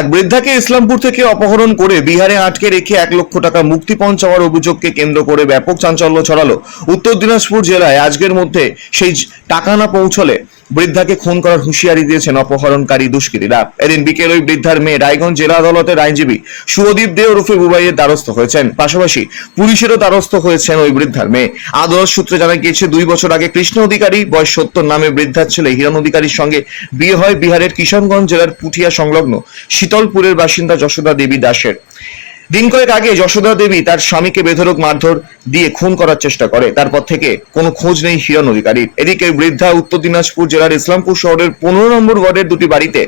এক বৃদ্ধাকে ইসলামপুর থেকে অপহরণ করে বিহারে আটকে রেখে এক লক্ষ টাকা মুক্তিপণ চাওয়ার অভিযোগকে কেন্দ্র করে ব্যাপক চাঞ্চল্য ছড়ালো। উত্তর দিনাজপুর জেলায় আজকের মধ্যে সেই টাকা না পৌঁছলে বৃদ্ধাকে খুন করার হুঁশিয়ারি দিয়েছেন অপহরণকারী দুষ্কৃতীরা। এদিন বিকেল ওই বৃদ্ধার মেয়ে রায়গঞ্জ জেলা আদালতের আইনজীবী সুদীপ দে ওরফে বুবাইয়ের দ্বারস্থ হয়েছেন। পাশাপাশি পুলিশেরও দ্বারস্থ হয়েছেন ওই বৃদ্ধার মেয়ে। আদালত সূত্রে জানা গিয়েছে, দুই বছর আগে কৃষ্ণ অধিকারী, বয়স সত্তর, নামে বৃদ্ধার ছেলে হিরণ অধিকারীর সঙ্গে বিয়ে হয় বিহারের কিশনগঞ্জ জেলার পুঠিয়া সংলগ্ন শীতলপুরের বাসিন্দা যশোদা দেবী দাসের। দিন কয়েক আগে যশোদা দেবী তার স্বামীকে বেধরক মারধর দিয়ে খুন করার চেষ্টা করে। তারপর থেকে কোনো খোঁজ নেই হিরণ অধিকারীর। এদিকে বৃদ্ধা উত্তর দিনাজপুর জেলার ইসলামপুর শহরের পনেরো নম্বর ওয়ার্ডের দুটি বাড়িতে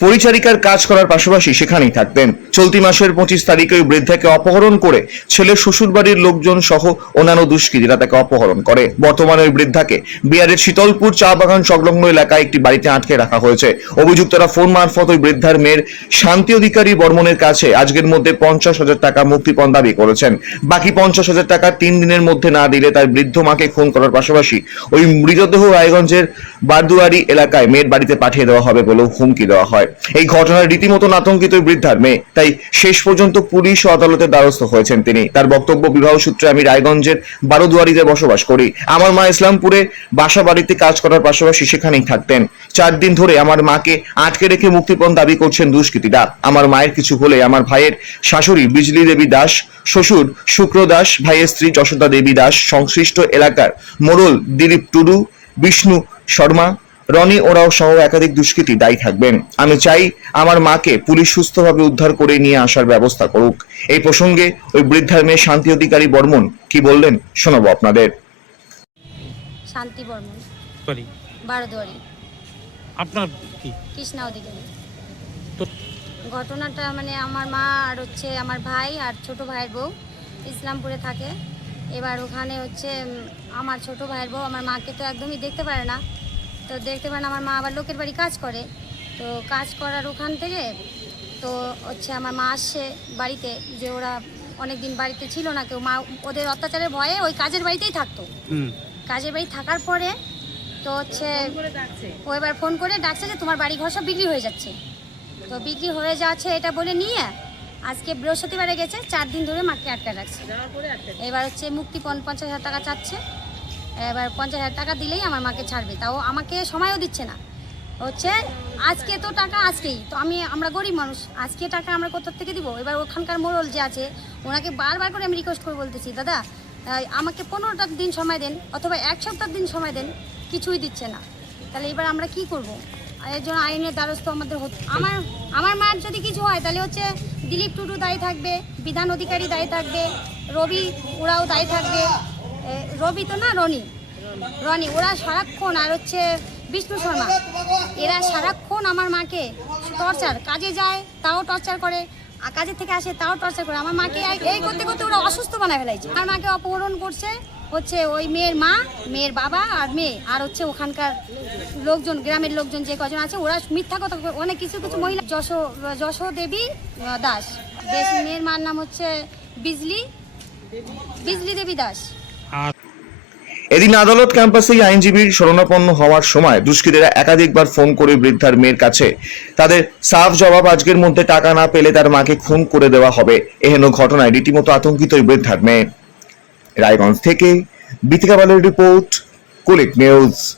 পরিচারিকার কাজ করার পাশাপাশি সেখানেই থাকতেন। চলতি মাসের পঁচিশ তারিখে ওই বৃদ্ধাকে অপহরণ করে ছেলের শ্বশুরবাড়ির লোকজন সহ অন্যান্য দুষ্কৃতীরা তাকে অপহরণ করে। বর্তমানে ওই বৃদ্ধাকে বিহারের শীতলপুর চা বাগান সংলগ্ন এলাকায় একটি বাড়িতে আটকে রাখা হয়েছে। অভিযুক্তরা ফোন মারফত ওই বৃদ্ধার মেয়ের শান্তি অধিকারী বর্মনের কাছে আজকের মধ্যে পঞ্চাশ হাজার টাকা মুক্তিপণ দাবি করেছেন। বাকি পঞ্চাশ হাজার টাকা তিন দিনের মধ্যে না দিলে তার বৃদ্ধ মাকে খুন করার পাশাপাশি ওই মৃতদেহ রায়গঞ্জের বারদুয়ারি এলাকায় মেয়ের বাড়িতে পাঠিয়ে দেওয়া হবে বলেও হুমকি দেওয়া হয়। এই ঘটনায় রীতিমতো আতঙ্কিত বৃদ্ধার মেয়ে। তাই শেষ পর্যন্ত পুলিশ ও আদালতের দ্বারস্থ হয়েছেন তিনি। তার বক্তব্য, বিবাহ সূত্রে আমি রায়গঞ্জের বারোদুয়ারিতে বসবাস করি। আমার মা ইসলামপুরে বাসা বাড়িতে কাজ করার পাশাপাশি সেখানেই থাকতেন। চার দিন ধরে আমার মাকে আটকে রেখে মুক্তিপণ দাবি করছেন দুষ্কৃতীরা। আমার মায়ের কিছু হলে আমার ভাইয়ের শাশুড়ি বিজলি দেবী দাস, শ্বশুর শুক্র দাস, ভাইয়ের স্ত্রী যশোদা দেবী দাস, সংশ্লিষ্ট এলাকার মোড়ল দিলীপ টুডু, বিষ্ণু শর্মা রনি ওরাও সহ একাধিক দুষ্কৃতী দায়ী থাকবেন। আমি চাই আমার মাকে পুলিশ সুস্থভাবে উদ্ধার করে নিয়ে আসার ব্যবস্থা করুক। এই প্রসঙ্গে ওই বৃদ্ধার মেয়ে শান্তি অধিকারী বর্মন কি বললেন শোনাবো আপনাদের। শান্তি বর্মন। সরি। বারোদুয়ারি। আপনার কি? কৃষ্ণা অধিকারী। তো ঘটনাটা মানে আমার মা আর হচ্ছে আমার ভাই আর ছোট ভাইয়ের বউ ইসলামপুরে থাকে। এবার ওখানে হচ্ছে আমার ছোট ভাইয়ের বউ আমার মাকে তো একদমই দেখতে পারে না। তো দেখতে পারে না আমার মা আবার লোকের বাড়ি কাজ করে। তো কাজ করার ওখান থেকে তো হচ্ছে আমার মা আসছে বাড়িতে যে ওরা অনেক দিন বাড়িতে ছিল না কেউ মা ওদের অত্যাচারের ভয়ে ওই কাজের বাড়িতেই থাকতো। কাজের বাড়ি থাকার পরে তো হচ্ছে ও এবার ফোন করে ডাকছে যে তোমার বাড়ি ঘর সব বিক্রি হয়ে যাচ্ছে। তো বিক্রি হয়ে যাচ্ছে এটা বলে নিয়ে আজকে বৃহস্পতিবারে গেছে চার দিন ধরে মাকে আটকা রাখছে। এবার হচ্ছে মুক্তিপণ পঞ্চাশ হাজার টাকা চাচ্ছে। এবার পঞ্চাশ হাজার টাকা দিলেই আমার মাকে ছাড়বে। তাও আমাকে সময়ও দিচ্ছে না। হচ্ছে, আজকে তো টাকা আজকেই। তো আমি, আমরা গরিব মানুষ, আজকে টাকা আমরা কোথা থেকে দিব? এবার ওখানকার মোড়ল যে আছে, ওনাকে বারবার করে আমি রিকোয়েস্ট করে বলতেছি, দাদা আমাকে পনেরোটা দিন সময় দেন, অথবা এক সপ্তাহ দিন সময় দেন, কিছুই দিচ্ছে না। তাহলে এবার আমরা কি করব? এর জন্য আইনের দ্বারস্থ আমাদের হত- আমার আমার মায়ের যদি কিছু হয়, তাহলে হচ্ছে দিলীপ টুডু দায়ী থাকবে, বিধান অধিকারী দায়ী থাকবে, রবি ওরাও দায়ী থাকবে। রবি তো না, রনি? রনি, ওরা সারাক্ষণ আর হচ্ছে বিষ্ণু শর্মা। এরা সারাক্ষণ আমার মাকে টর্চার কাজে যায়, তাও টর্চার করে কাজের থেকে আসে তাও টর্চার করে। আমার মাকে এই- করতে করতে ওরা অসুস্থ বানায় ফেলাইছে। আমার মাকে অপহরণ করছে হচ্ছে ওই মেয়ের মা, মেয়ের বাবা আর মেয়ে, আর হচ্ছে ওখানকার লোকজন, গ্রামের লোকজন যে কজন আছে, ওরা মিথ্যা কথা অনেক কিছু কিছু মহিলা, যশো যশো দেবী দাস। মেয়ের মার নাম হচ্ছে বিজলি বিজলি দেবী দাস। এদিন আদালত ক্যাম্পাসেই আইনজীবীর শরণাপন্ন হওয়ার সময় দুষ্কৃতীরা একাধিকবার ফোন করে বৃদ্ধার মেয়ের কাছে। তাদের সাফ জবাব আজকের মধ্যে টাকা না পেলে তার মাকে খুন করে দেওয়া হবে। এহেন ঘটনায় রীতিমতো আতঙ্কিত বৃদ্ধার মেয়ে। রায়গঞ্জ থেকে বিথিকা বালের রিপোর্ট, কুলিক নিউজ।